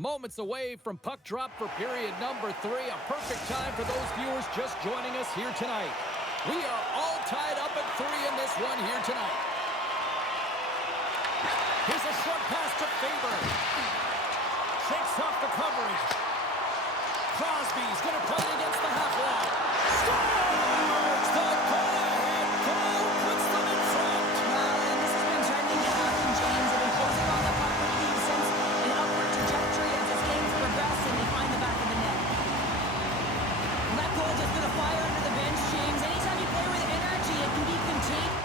moments away from puck drop for period number 3. A perfect time for those viewers just joining us here tonight. We are all tied up at 3 in this one here tonight. Here's a short pass to Faber. Shakes off the coverage. Crosby's going to play it against the half wall. Scores! The go-ahead goal puts them in front. Well, and this has been trending to happen, James. They've been closing on the puck with lead since an upward trajectory as this game's progressed, and they find the back of the net. And that goal just going to fire under the bench, James. Anytime you play with energy, it can be contained.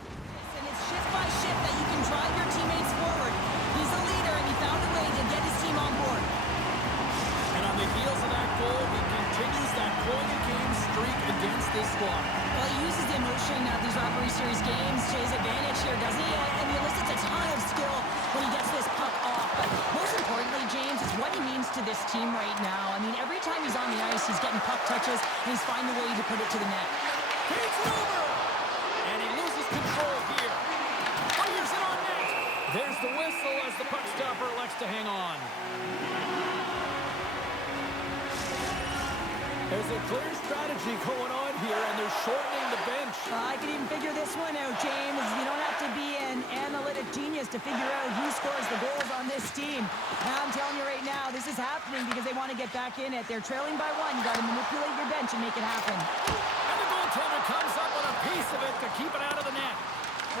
And it's shift by shift that you can drive your teammates forward. He's the leader, and he found a way to get his team on board. And on the heels of that goal, he continues that point-a-game streak against this squad. Well, he uses the emotion of these rivalry series games to his advantage here, doesn't he? And he elicits a ton of skill when he gets this puck off. But most importantly, James, it's what he means to this team right now. I mean, every time he's on the ice, he's getting puck touches, and he's finding a way to put it to the net. Feeds it over! And he loses control here. Fires it on net! There's the whistle as the puck stopper elects to hang on. There's a clear strategy going on here, and they're shortening the bench. I can even figure this one out, James. You don't have to be an analytic genius to figure out who scores the goals on this team. And I'm telling you right now, this is happening because they want to get back in it. They're trailing by 1. You got to manipulate your bench and make it happen. And the goaltender comes up with a piece of it to keep it out of the net.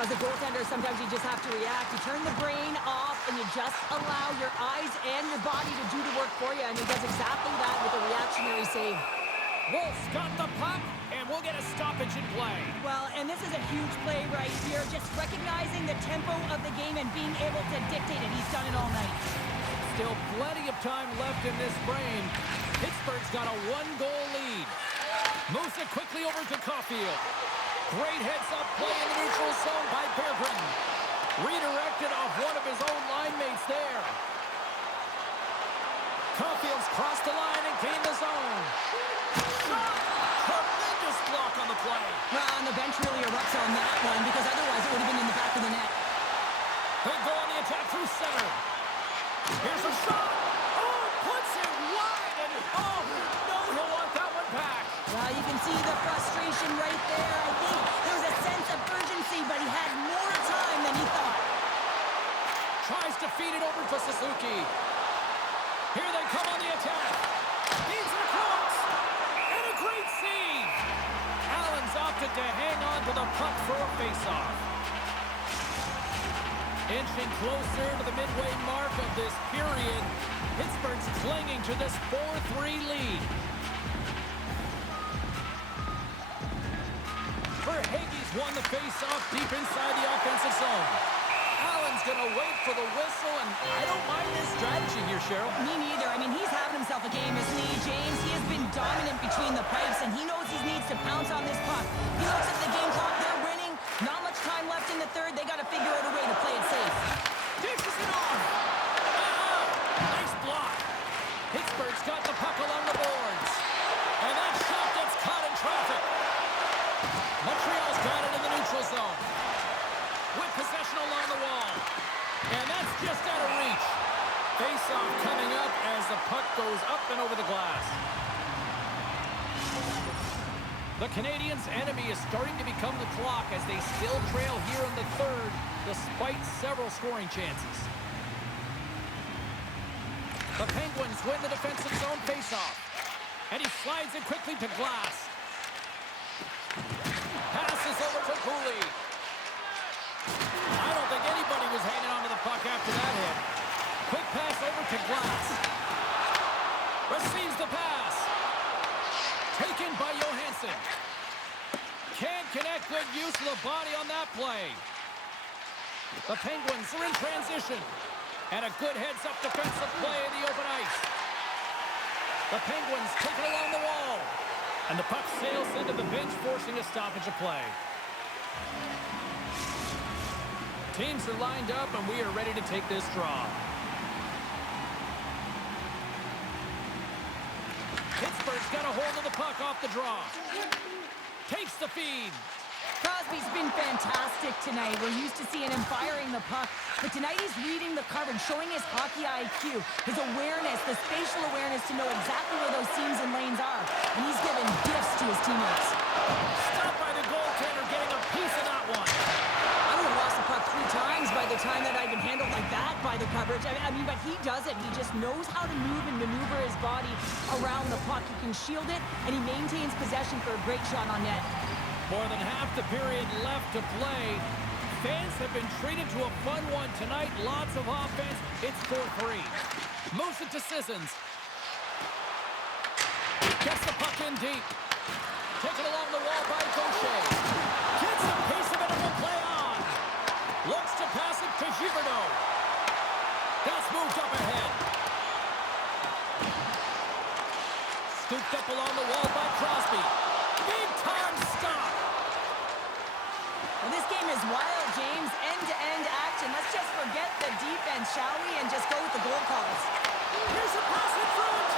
As a goaltender, sometimes you just have to react. You turn the brain off, and you just allow your eyes and your body to do the work for you. And he does exactly that with a reactionary save. Wolf's got the puck, and we'll get a stoppage in play. Well, and this is a huge play right here. Just recognizing the tempo of the game and being able to dictate it. He's done it all night. Still plenty of time left in this frame. Pittsburgh's got a 1-goal lead. Moves it quickly over to Caulfield. Great heads-up play in the neutral zone by Berggren. Redirected off one of his own line mates there. Caulfield's crossed the line and gained the zone. Shot! Tremendous block on the play. Well, and the bench really erupts on that one because otherwise it would have been in the back of the net. They go on the attack through center. Here's a shot. Oh, puts it wide. And oh, no, he'll want that one back. Well, you can see the frustration right there. I think there was a sense of urgency, but he had more time than he thought. Tries to feed it over to Suzuki. Here they come on the attack. Feeds it across. And a great save. Allen's opted to hang on to the puck for a faceoff. Inching closer to the midway mark of this period. Pittsburgh's clinging to this 4-3 lead. Verhaeghe's won the faceoff deep inside the offensive zone. Allen's going to wait for the whistle, and I don't mind this strategy here, Cheryl. Me neither. I mean, he's having himself a game, isn't he, James? He has been dominant between the pipes, and he knows he needs to pounce on this puck. He looks at the game clock. They're winning. Not much time left in the third. They got to figure out a way to play it safe. Dishes it off. Nice block. Pittsburgh's got the puck along the boards. And that shot gets caught in traffic. Montreal's got it in the neutral zone. With possession along the wall. And that's just out of reach. Face-off coming up as the puck goes up and over the glass. The Canadiens' enemy is starting to become the clock as they still trail here in the third despite several scoring chances. The Penguins win the defensive zone face-off. And he slides it quickly to Glass. Passes over to Cooley. I don't think anybody was hanging on to the puck after that hit. Quick pass over to Glass. Receives the pass. Taken by Johansson. Can't connect. Good use of the body on that play. The Penguins are in transition. And a good heads-up defensive play in the open ice. The Penguins take it along the wall. And the puck sails into the bench, forcing a stoppage of play. Teams are lined up, and we are ready to take this draw. Pittsburgh's got a hold of the puck off the draw. Takes the feed. Crosby's been fantastic tonight. We're used to seeing him firing the puck, but tonight he's reading the coverage, showing his hockey IQ, his awareness, the spatial awareness to know exactly where those seams and lanes are, and he's giving gifts to his teammates. Stopped by the goaltender, getting a piece of that one. I would have lost the puck 3 times by the time that I'd been handled like that by the coverage. I mean, but he does it. He just knows how to move and maneuver his body around the puck. He can shield it, and he maintains possession for a great shot on net. More than half the period left to play. Fans have been treated to a fun one tonight. Lots of offense. It's 4-3. Moves it to Sissons. Gets the puck in deep. Taken along the wall by Gaucher. Gets a piece of it and will play on. Looks to pass it to Givaudan. That's moved up ahead. Scooped up along the wall by Crosby. Big time stop. Well, this game is wild, James. End-to-end action. Let's just forget the defense, shall we, and just go with the goal calls. Here's a pass in front.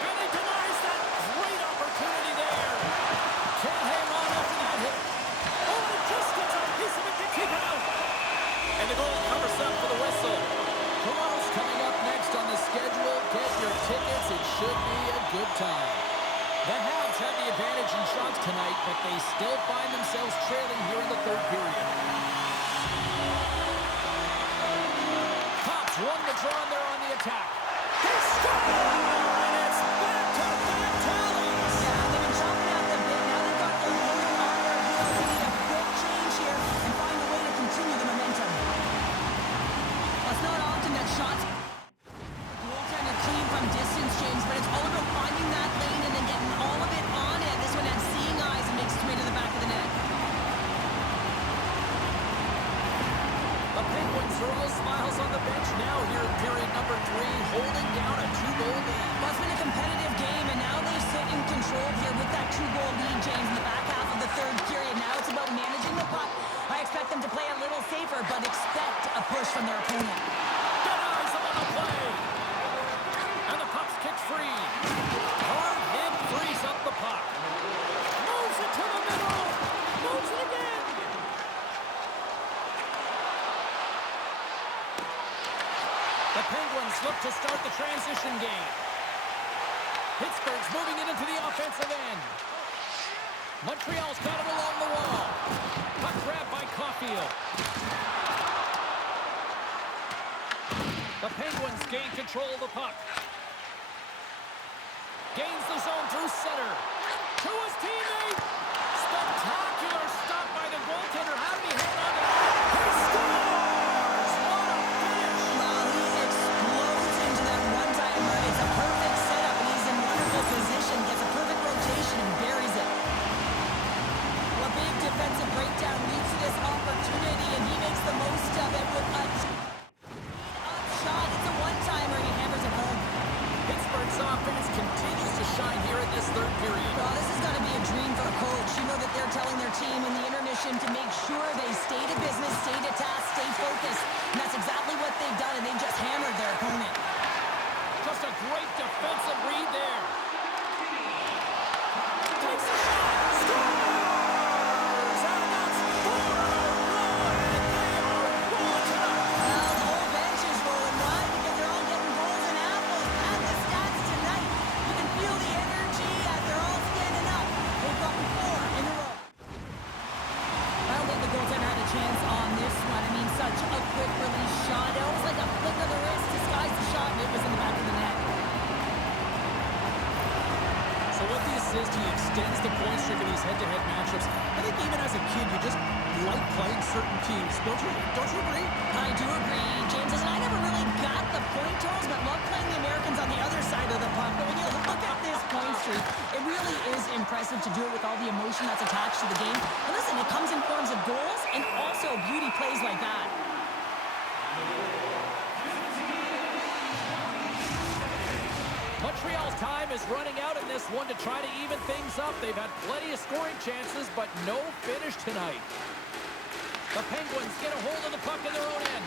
And he denies that great opportunity there. Can't hang on after that hit. Oh, and just gets a piece of it to keep it out. And the goal covers up for the whistle. Toronto's coming up next on the schedule. Get your tickets. It should be a good time. The Habs have the advantage in shots tonight, but they still find themselves trailing here in the third period. Cops won the draw and they're on the attack. They score! And it's back-to-back tallies! Yeah, they've been chopping out the bit. Now they've got their loading armor. They need a quick change here and find a way to continue the momentum. Well, it's not often that shots goaltender clean from distance, James, but it's all about finding that lane and then getting all of it on it. This one has seeing eyes and makes its way to the back of the net. The Penguins are all smiles on the bench now here in period number 3, holding down a 2-goal lead. Well, it's been a competitive game, and now they sit in control here with that 2-goal lead, James, in the back half of the third period. Now it's about managing the puck. I expect them to play a little safer, but expect a push from their opponent. Denies him on the play. And the puck's kicked free. Hard hit frees up the puck. Moves it to the middle. Moves it again. The Penguins look to start the transition game. Pittsburgh's moving it into the offensive end. Montreal's got it along the wall. Puck grab by Caulfield. The Penguins gain control of the puck. Gains the zone through center. To his teammate. Spectacular stop by the goaltender. How did he hang on to that? He scores! What a finish! Well, he explodes into that one-timer. It's a perfect setup, and he's in wonderful position. Gets a perfect rotation and buries it. Well, a big defensive breakdown leads to this opportunity, and he makes the most of it with a shot. It's a one-timer, and he hammers it home. Pittsburgh's offense continues to shine here in this third period. Well, this is going to be a dream for a coach. You know that they're telling their team in the intermission to make sure they stay to business, stay to task, stay focused. And that's exactly what they've done, and they've just hammered their opponent. Just a great defensive read there. Takes a shot. Scores! And that's 4 in a row, and they are rolling tonight. Well, the whole bench is rolling wide because they're all getting goals and apples. And the stats tonight, you can feel the energy as they're all standing up. They've gotten 4 in a row. I don't think the goaltender had a chance on this one. I mean, such a quick release shot. It was like a flick of the wrist, disguised the shot, and it was in the back of the net. So with the assist, he extends the point streak in these head-to-head matchups. I think even as a kid, you just like playing certain teams. Don't you agree? I do agree, James. And I never really got the point totals, but love playing the Americans on the other side of the puck. But when you look at this point streak, it really is impressive to do it with all the emotion that's attached to the game. And listen, it comes in forms of goals and also beauty plays like that. Montreal's time is running out in this one to try to even things up. They've had plenty of scoring chances, but no finish tonight. The Penguins get a hold of the puck in their own end.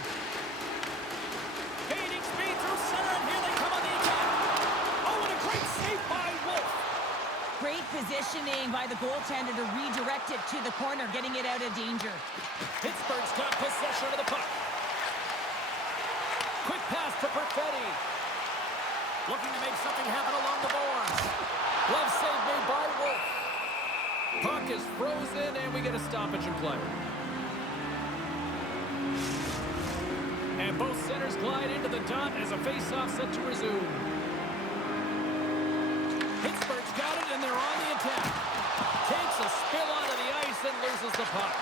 Gaining speed through center, and here they come on the attack. Oh, and a great save by Wolf. Great positioning by the goaltender to redirect it to the corner, getting it out of danger. Pittsburgh's got possession of the puck. Quick pass to Perfetti. Looking to make something happen along the boards. Glove save made by Wolf. Puck is frozen, and we get a stoppage in play. And both centers glide into the dot as a face-off set to resume. Pittsburgh's got it, and they're on the attack. Takes a spill onto the ice and loses the puck.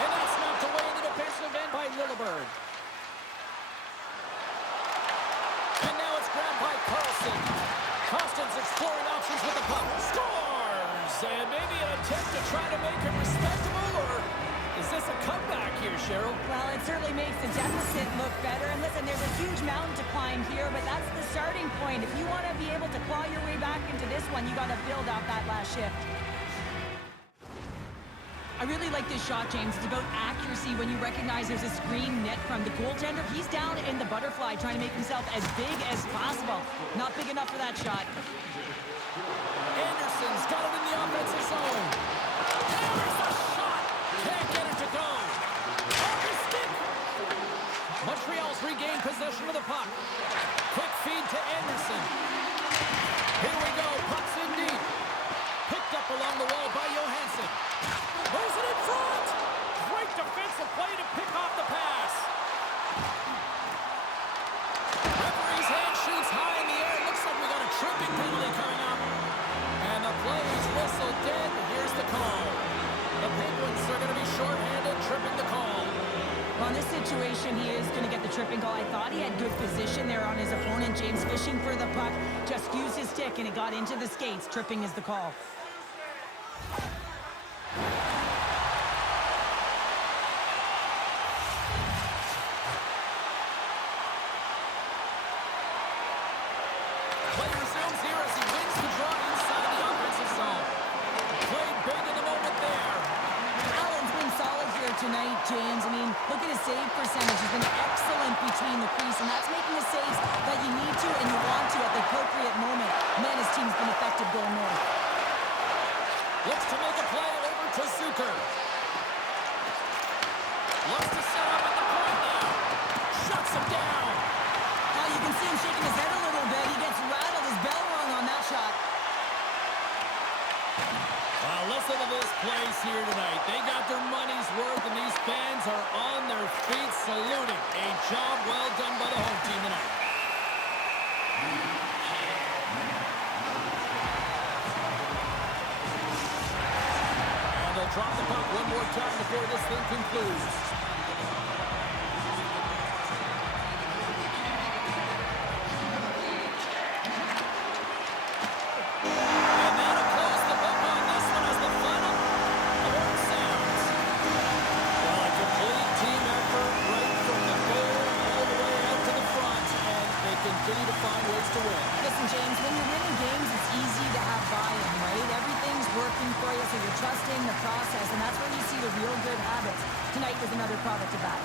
And that's knocked away in the defensive end by Lilleberg. And now it's grabbed by Carlson. Costin's exploring options with the puck. Scores! And maybe an attempt to try to make it respectable, or is this a comeback here, Cheryl? Well, it certainly makes the deficit look better. And listen, there's a huge mountain to climb here, but that's the starting point. If you want to be able to claw your way back into this one, you got to build out that last shift. I really like this shot, James. It's about accuracy when you recognize there's a screen net from the goaltender. He's down in the butterfly trying to make himself as big as possible. Not big enough for that shot. Anderson's got it in the offensive zone. There's a shot. Can't get it to go. Off his stick. Montreal's regained possession of the puck. Quick feed to Anderson. Here we go. Puck's in deep. Picked up along the wall by Johansson. Moves it in front. Great defensive play to pick off the pass. Referee's hand shoots high in the air. Looks like we got a tripping penalty coming up. And the play is whistled dead. Here's the call. The Penguins are going to be shorthanded, tripping the call. Well, in this situation, he is going to get the tripping call. I thought he had good position there on his opponent. James fishing for the puck. Just used his stick, and it got into the skates. Tripping is the call. Play resumes here as he wins the draw inside the offensive zone. Played big in the moment there. Allen's been solid here tonight, James. I mean, look at his save percentage. He's been excellent between the crease, and that's making the saves that you need to and you want to at the appropriate moment. Man, his team's been effective going north. Looks to make a play over to Zucker. Looks to set up at the point now. Shuts him down. Now you can see him shaking his head a little bit. He gets rattled. His bell rung on that shot. Well, listen to this place here tonight. They got their money's worth, and these fans are on their feet saluting. A job well done by the home team tonight. And they'll drop the puck one more time before this thing concludes. And that'll close the book on this one as the final horn sounds. Well, a complete team effort right from the goal all the way out to the front, and they continue to find ways to win. Listen, James, when you're winning games, it's easy to have buy-in, right? Everything's working for you, so you're trusting the process, and that's where you see the real good habits. Tonight was another product of that.